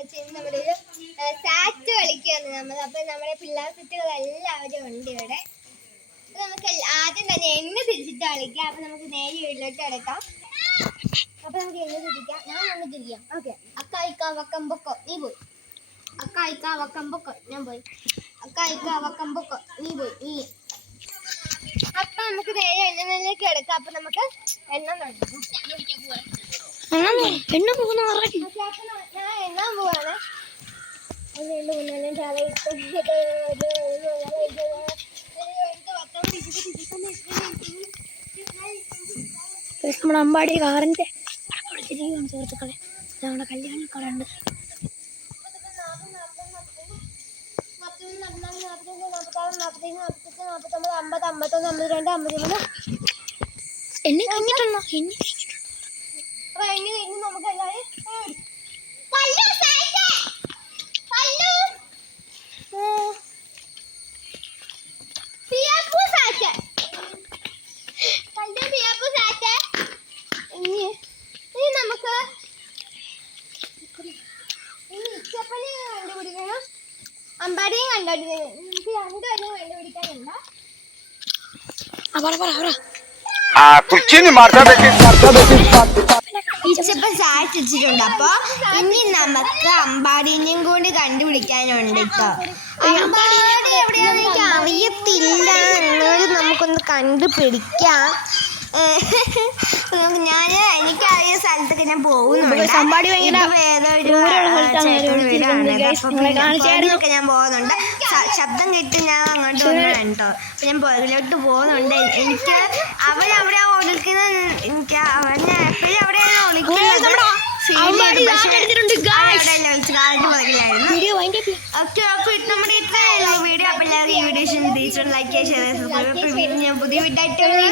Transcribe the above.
വെച്ചാൽ നമ്മളൊരു സാറ്റ് കളിക്കുകയാണ് നമ്മൾ. അപ്പം നമ്മുടെ പിള്ളേർ സെറ്റുകൾ എല്ലാവരും ഉണ്ട് ഇവിടെ. അപ്പം നമുക്ക് ആദ്യം തന്നെ എണ്ണ തിരിച്ചിട്ട് കളിക്കാം. അപ്പം നമുക്ക് നേരെ വീട്ടിലോട്ട് കിടക്കാം. അപ്പം നമുക്ക് എണ്ണ തിരിക്കാം. ഞാൻ ഒന്ന് തിരിക്കാം. ഓക്കെ. അക്കായിക്ക വക്കമ്പൊക്കോ നീ പോയി. അക്കായിക്ക വക്കമ്പൊക്കോ ഞാൻ പോയി. അക്കായിക്ക വക്കമ്പൊക്കോ നീ പോയി. നീ അപ്പൊ നമുക്ക് നേരെ എണ്ണയിലേക്ക് കിടക്കാം. അപ്പൊ നമുക്ക് എണ്ണ നടക്കും. എണ്ണ പോകുന്ന ഞാൻ എണ്ണാൻ പോവാണ്. നമ്മുടെ അമ്പാടി കാറിന്റെ സുഹൃത്തുക്കളെ നമ്മുടെ കല്യാണക്കട ഉണ്ട്. എന്നെ കഴിഞ്ഞിട്ടുണ്ടോ? എണ്ണ കഴിഞ്ഞ് നമുക്ക് എല്ലാവരും നമുക്ക് കണ്ടുപിടിക്കണം. അമ്പാടിയും കണ്ടുപിടിക്കണം. നമുക്ക് രണ്ടുപേരും കണ്ടുപിടിക്കാനുണ്ട്. ഇച്ചപ്പം സാധിച്ചിട്ടുണ്ട്. അപ്പൊ ഇനി നമുക്ക് അമ്പാടിനെയും കൂടി കണ്ടുപിടിക്കാനുണ്ട് കേട്ടോ. അമ്പാടി എവിടെയാണെന്ന് എനിക്ക് അറിയത്തില്ല. എന്നാലും നമുക്കൊന്ന് കണ്ടുപിടിക്കാം. എനിക്കറിയ സ്ഥലത്തൊക്കെ ഞാൻ പോകുന്നുണ്ട്. ഞാൻ പോകുന്നുണ്ട്. ശബ്ദം കേട്ട് ഞാൻ അങ്ങോട്ട് വന്നിട്ടോ. അപ്പൊ ഞാൻ പുറകിലോട്ട് പോകുന്നുണ്ട്. എനിക്ക് അവരവിടെ വിളിക്കുന്ന എനിക്ക് അവനെ എപ്പോഴും അവിടെയാണ് വിളിക്കുന്നത്. ഓക്കെ. അപ്പൊ നമ്മുടെ ഇത്രയുള്ള വീഡിയോ. അപ്പൊ എല്ലാവരും ഈ വീഡിയോ ഇഷ്ടം ലൈക്ക് ചെയ്യുക, ഷെയർ ചെയ്യുക, സബ്സ്ക്രൈബ് ചെയ്യുക. ഞാൻ പുതിയ വീഡിയോ ആയിട്ട്